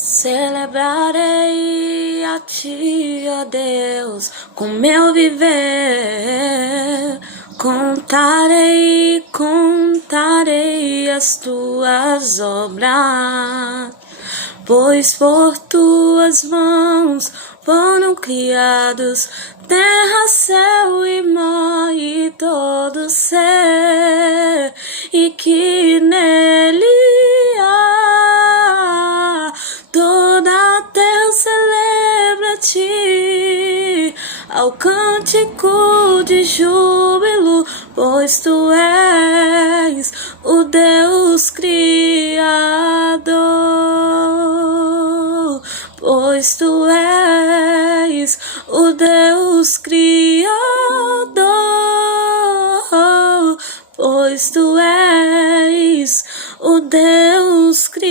Celebrarei a Ti, ó Deus, com meu viver. Contarei as Tuas obras, pois por Tuas mãos foram criados terra, céu e mar e todo ser, e que nele há toda a terra celebra a Ti, ao cântico de júbilo, pois Tu és o Deus Criador, pois Tu és o Deus Criador, pois Tu és o Deus Criador.